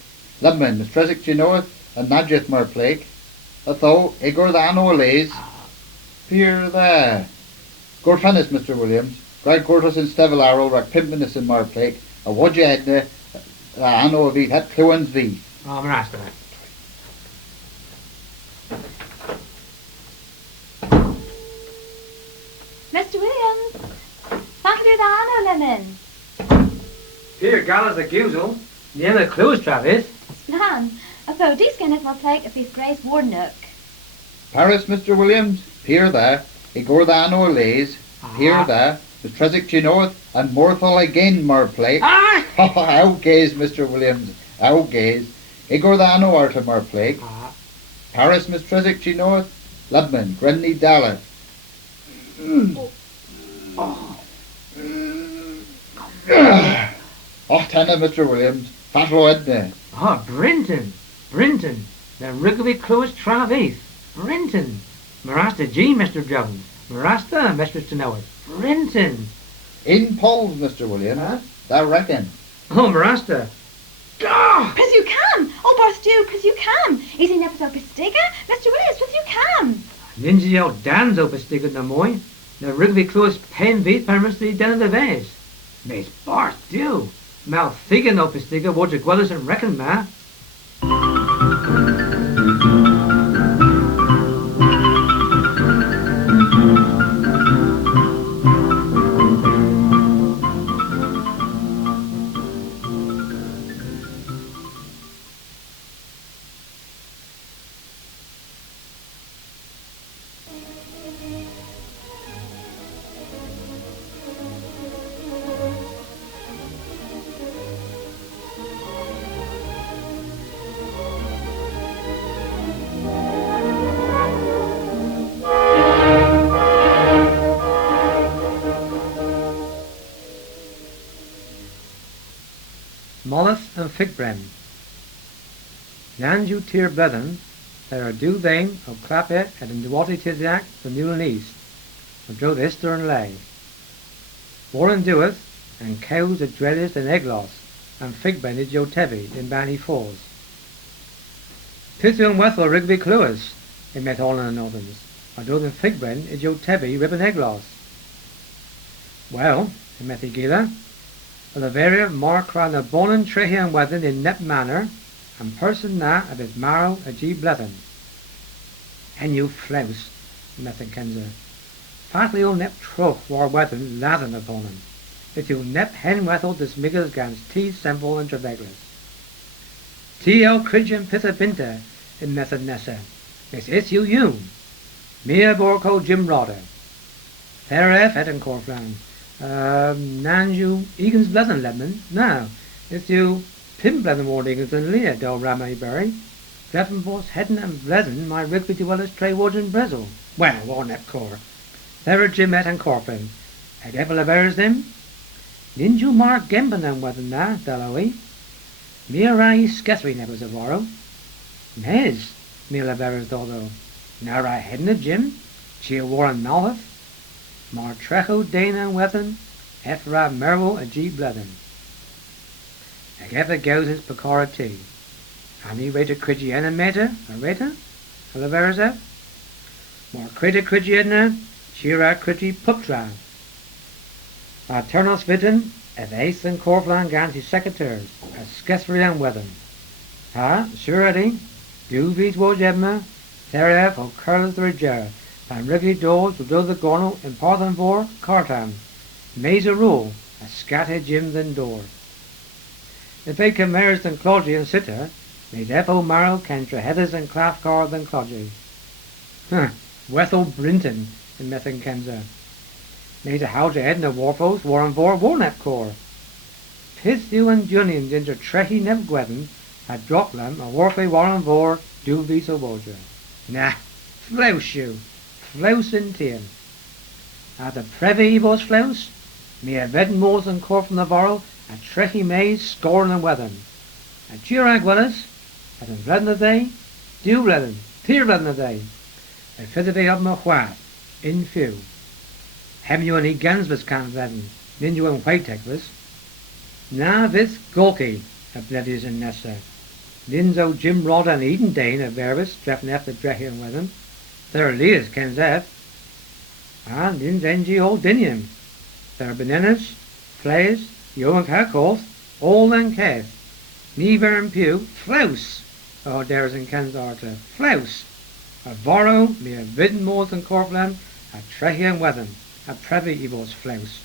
Lumman, the Tresic North and Nadjeth more plague. Atho, Igor the Anno lays. Peer there. Gorfanis, Mr. Williams. Greg Gortus and Stevil Arrow, Rack Pimpinus in more plague. A Wodja Edna, the Anno of it, het Clywens thee. Oh, Master. Mr. Williams! Thank you the Hanno, Lemon. Here, Gallas accusal. The other clues, Travis. Splan, although these Kenneth more plate if he's Grace Warnook. Paris, Mr. Williams. Peer there. Igor the Anno lays. Peer there. The Tresic North and Morthal again more plague. How gaze, Mr. Williams. How gaze. Igor the Anno Arta more plague. Paris, Miss Tresic North. Ludman, Grenny Dallard. Tana, Mr. Williams. Fatlo Edna. Brinton. The Wrigley Close Travis. Brinton. Marasta G, Mr. Jones. Marasta, Mistress to know it. Brinton. In polls, Mr. Williams. Thou reckon. Oh, Marasta. Cause you can! Oh, Barth Dew, cause you can! Is he never so Pistiga? Mr. Williams, cause you can! Ninja out Dan's op stikken na mooi. The Wrigley Close pen beat permanently down in the vase. Mees Barth Dew. Mal thigen op stikken wordt ik wel eens een rekken, ma. Mollith and Figbren. Nan you tear blethen, there are do thame of clapet and in the water tiziac the new and east, of Joe the Ister and lay. Warren doeth, and cows that dreadeth and egloss, and Figbren is Joe Tevi in Banny Falls. Pithu and Wethel Rigby Cluis, in Met all and Northerns, or Joe the Figbren is Joe Tevi ribbon egloss. Well, in Methy Gila, Oliveria more cry the bonen trehi and weathen in nep manner, and person na of his marrow a G blethen. And you flouse, Methen Kenza. Fatly o nep troch war weathen lathen upon him. If you nep hen wethel dismiggers gans tea semble and travaglas. T.L. Cridge and Pitha Binta, in method nessa. Miss S.U.U. Mia Borco Jim Rodder. Theref Etten Corflan. Nanju Egan's Blethen Lemon. Now, it's you Pim Blethen Ward Egan's and Leah Del Ramay Berry. Drevenforce Hedden and Blethen, my Rigby to Wellis Trey Woods and Brezel. Well, Warnep Core. Thera Jim Etten Corflan. A devil of errors them. Ninju Mark Gemben and Wethen na, Deloe. Mia Rai Skethry Nevers of Oro. Nez, Mila Berers Dodo. Nara Hedna Jim. Chia Warren Malhath. Mar Trecho Dana Wethen. Ephra Merville a G Blethen. Ag ever goes his Pecora tea. Ani rata Crigiana Meta, a rata, Alaveras More crita Crigiana, Shira Criti Puptra. Turnos Vitten, of Ace and Corflan Ganti Secretaries, as Skethry and Wethen. Surety, do beat Wojebma, Theref o Curls the Reger, and Ricky Doors will do the Gorno in Parthenvor, Cartam, Maze a rule, a scatter Jim than door. If they can mares than Clodgy and Sitter, may Defo Marrow Kentra Heathers and Clafcar than Clodgy. Wethel Brinton in Methan Kenza. May the Houja Edna Warfos, Warren Vor, Warnep Core. Piss you and Junians into Trehi Neb Gwethen, at Drocklam, a Warfay Warren Vor, do visa Woja. Nah, flouse you, flouse in Tien. At the Previ Evos flouse, me a Vedden Moors and Core from the Vorrel, at Trehi Mays, Scoren and Wethen. At Jurag Willis, at an Bledden a day, do Bledden, Tier Bledden a day. A Fitherday of Mahwat, in few. Hem you any Gansbus can't Bledden, Ninju and White Tekbus. Na vis Golki, a Bleddies and Nessa. Ninzo Jim Rod and Eden Dane a Verbus, Treffen after Drehi and Wethen. There are Leas Kenzef. And Nins NG Old Dinium. There are Bananas, Flays, Yoan Kakoth, All and Keth. Never and Pew, Flouse. Oh, there's in Kenzarta, Flouse. A Vorro, me a Vidden Moors and Corflan, a Trehi and Wethen, a Previ Evos Flouse.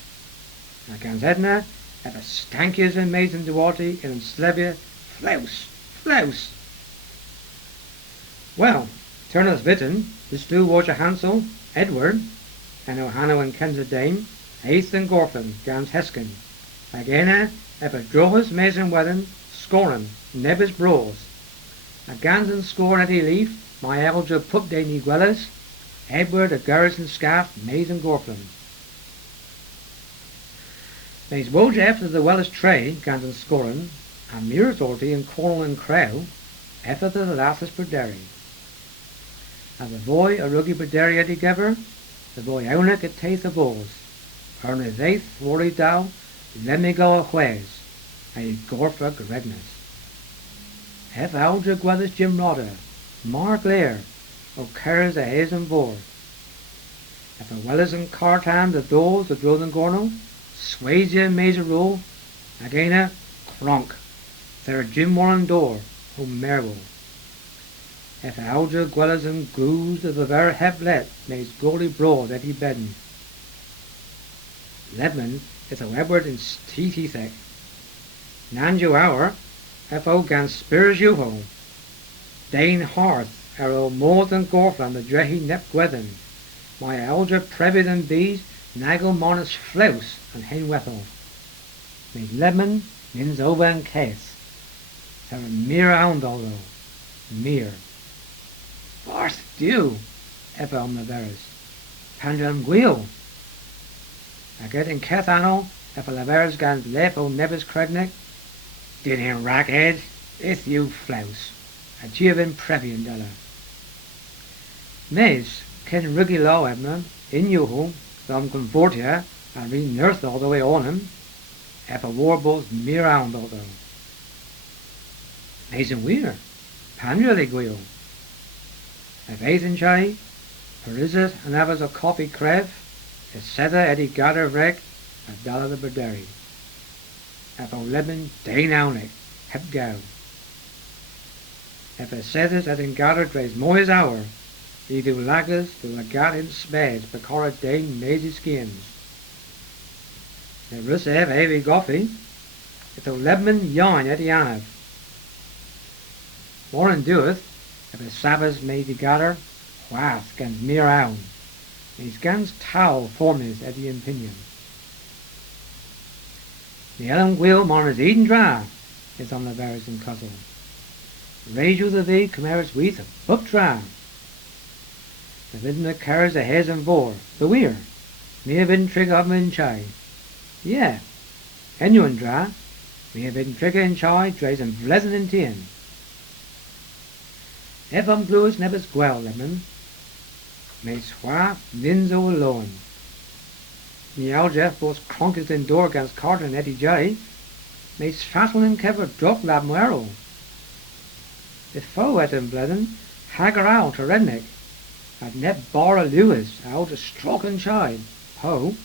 A Ganzedna, at a Stankies and Mason Duarte in Slevia, Flouse, Flouse. Well, Turnus Vitten, the Stu Water Hansel, Edward, and Ohano and Kenza Dame, Ace and Gorfin, Gans Heskin. Agena, ever Drohus, Mason Wethen, Scoren, Nebis Bros. A Gans and Scoren at Leaf, my elder Pup de Niguelas, Edward a Garrison Scaff, Mason Gorfin. There's Woj after the Wellis Tray, Gans and Scoren, and Muir Authority in Cornwall and Crow, after the Lasses Perderi. And the boy a Ruggy Perderi at together, the boy Onek at Taith of Bulls, Earn his eighth, worry down, let me go a ways, a Gorfa Gregnas. F. Alger Gwethis Jim Rodder, Mark Lair, o Cares a Hazen Vor. If a Wellis and Cartam the doors of Droden Gorno, sways ye Mazer Rule, again Cronk, there Jim Warren Door, o Merwell. If Alger Gwellis and Goose of the very Heblet, mays Goldie Broad at he bedden. Ledman is a Webward in Teethek. Nanju Hour, F.O. Gan Spirs Yuho. Dane Hearth, Arrow more than Gorflan, the Drehi Nep Gwethen. My elder Previd and Bees, Nagel Monas Flouse, and Hen Wethel. Me Ledman, Nins over and Case. There a mere Oundolo. Mere. Barth Dew, F.O. Maveras. Pandram Gwil. I get in Cathano, if a Laveras Gans Lepo Nebis Cregnick, did him rackhead, it's you flouse, a Giovin Previan Della. Mays, Ken Ruggy Law Edmund, in Yuhu, Dom Confortia, and re nurse all the way on him, if a warbo's mere round although. Mays and Weir, Pandrily Gwil. If Ethan Chai, Parizet and Avas a coffee crev, is Sether Eddie Gader Reg, a Dalla the Berderi. If o Lebanon, Dane Aunik, Hep Gow. If a Sethers at in Gader Drays Moyes Hour, he do laggers to lagat in spades, Becora Dane Maisie Skins. If Rus Ev Avy Goffy, if o Lebanon Yarn Eddie Anav. Warren doeth, Ever Sabbath made the gather, whath gans mere own. These gans towel formis at the opinion. The Ellen wheel marmers eaten dry, is on the barrows and cuzzle. Raise you the thee, come eris weeth, a book dry. The bidden the carriers the heads and vor, the weir, near bidden trig of in chai. Yeah, anyone dry, near bidden trigger in chai, drays and pleasant in tin. If blues nebus gwell lemon, may swa vins over loan. The owl Jeff was cronkest in door against Carter and Eddie J. May Stratton and Kever drop lab muero. The foe at him bledden, hagger out to redneck. At net Bora Lewis out to stroke and chide. Ho,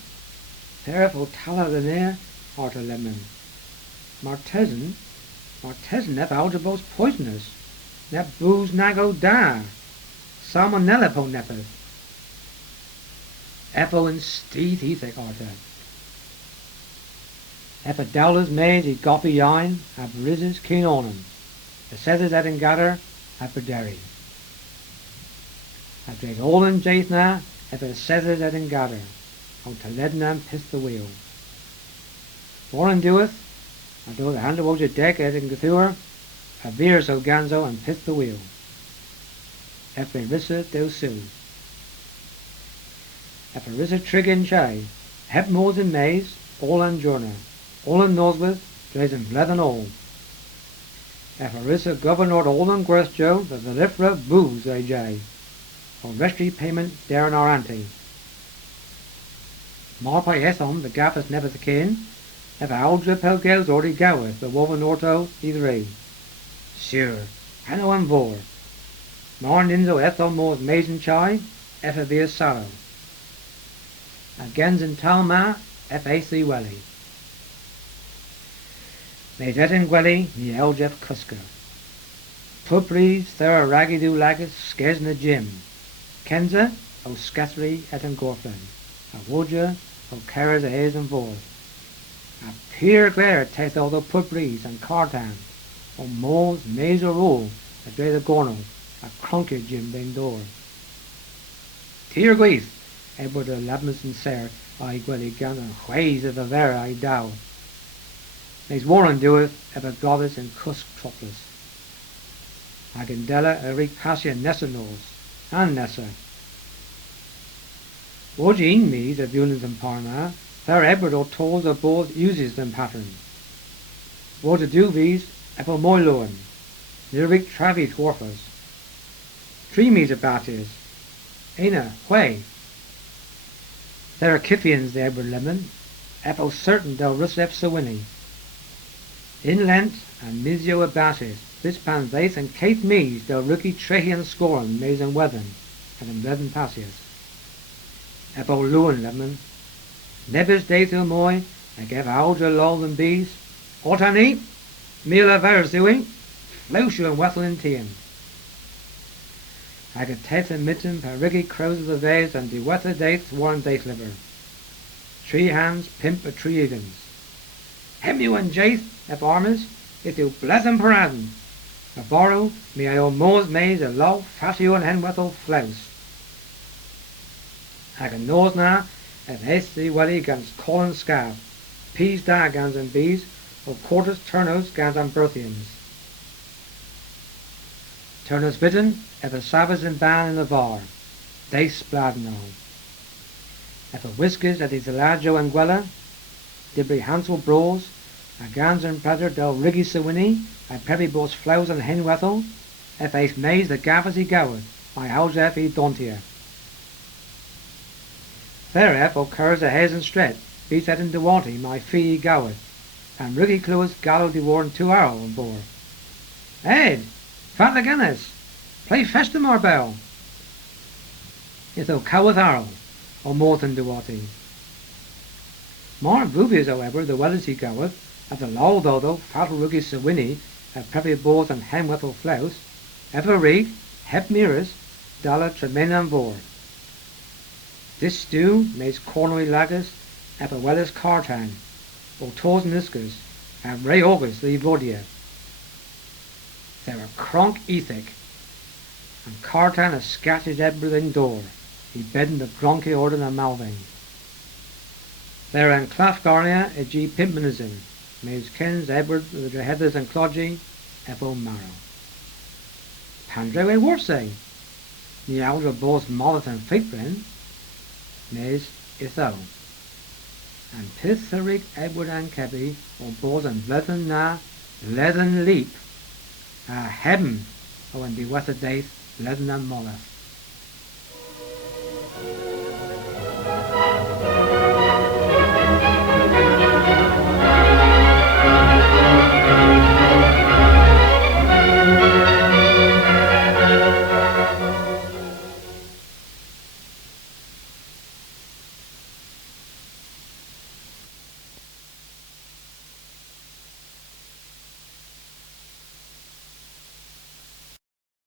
therefore tala the near, or to lemon. Martesan nep algebos poisonous. Nep booze nago da. Salmonella po nepeth. Eppo and steeth ethik arta. Eppa dowlers made I goppy yine, ab rizzes keen on him. The sethers at in gather, ab derry. I drag all in jaith na, eppa sethers at in gather. Out to ledna and piss the wheel. Warren doeth, I do the hand of your deck at in Gathur, a veer so ganzo and piss the wheel. Eppa rissa do sue. Eppa rissa trig in chai, hep moors in maize, all on journa. All in Northwith, drays and bleth and all. Eppa rissa governor all in Gwerth Joe, that the lifra booze they jay. Or vestry payment there in our ante. Marpai Ethom, the gaffers never the kin, Eppa aldra pelgels already goweth, the woven orto either a. Sure, hanno and vor. Marn inzo Ethom moors mason chai, Eppa be a sorrow. Agains in Talma, F.A.C. Welly. May that in Gwelly, ni Eljef Cusker. Pupries, thera ragidu lagus, skesna Jim. Kenza, o Scathry et en Gorflin. A Wodja, o Carers a Hays and Vor. A Pier Glare taith all the pupries and Cartan. O Moles, Maze or Rule, a Dre the Gorno, a Cronker Jim ben door. Tier Gweith, Edward a Labmus and Ser, I Gwelly gan and Hways of a Vera I dow. Nays Warren doeth, ever goddess and cusk tropless. Agandella a rig passia nessa knows, and nessa. Woji in me, the violins and parma, there Edward or tolls or both uses them pattern. Woja do these, ever moiloan, lyric travi dwarfers. Three me's about is, Aina, way. There are Kiffians the Edward lemon, ever certain they'll rusef sawinny. In Lent and Mizio abatis, this pan vaith and Kate Mees del rookie trehi and scoren maize and weathen, and in leaden passias. Ebo Lewin lemon, nebis daithil moi, I gave alger lol and bees, Otani, mila versui, floushu and wethel in tien. I could teth and mitten per riggy crows of the vase and de weather daith warren daith liver. 3 hands pimp a 3 egans. Hem you and jaith, ep armers, if you bless them paraden. A borrow, me I owe moors maize a low, fat you and hen wethel flouse. I can nose now, if hasty welly gans colin scav, peas da gans and bees, or quarters turnos gans and berthians. Turnos bitten, if a savage and ban in the bar, they spladen on. If a whiskers at his Allard and Gwella, Dibri Hansel bros, a gans and brother del riggy sawinny, a pebby bos flows and hen wethel, if ace maize the gaffers he goeth, my house if he dontia. Theref occurs a haze and stret, beats at in Dewanty, my fee he goeth, and riggy clues gallo de warren 2 arrow on board. Ed, fat the guinness, play festamar bell. If o coweth arrow, or more than Dewanty. More boobies, however, the well as he goeth, at the low though, fat ruggy sawinny, a preppy boars and hen wethel flouse, ever rig, hep mirrors, dollar tremen and board. This stew makes Cornwall laggers, ever well as cartan, or toes and iskers, and ray august the vodia. There are cronk ethic, and Cartan a scattered everything door, he bedden the bronchi order the malving. There and Clafgarnia a G Pimpmanism, Mays Kens Edward the Heathers and Clodgy, F.O. Marrow. Pandre a Warsay, the Aldra both Mollet and Fitbrin, Mays Itho. And Pitharig Edward and Kebby, or both and Lethen na, Lethen leap, heaven, oh and be with a daith, Lethen and Molleth.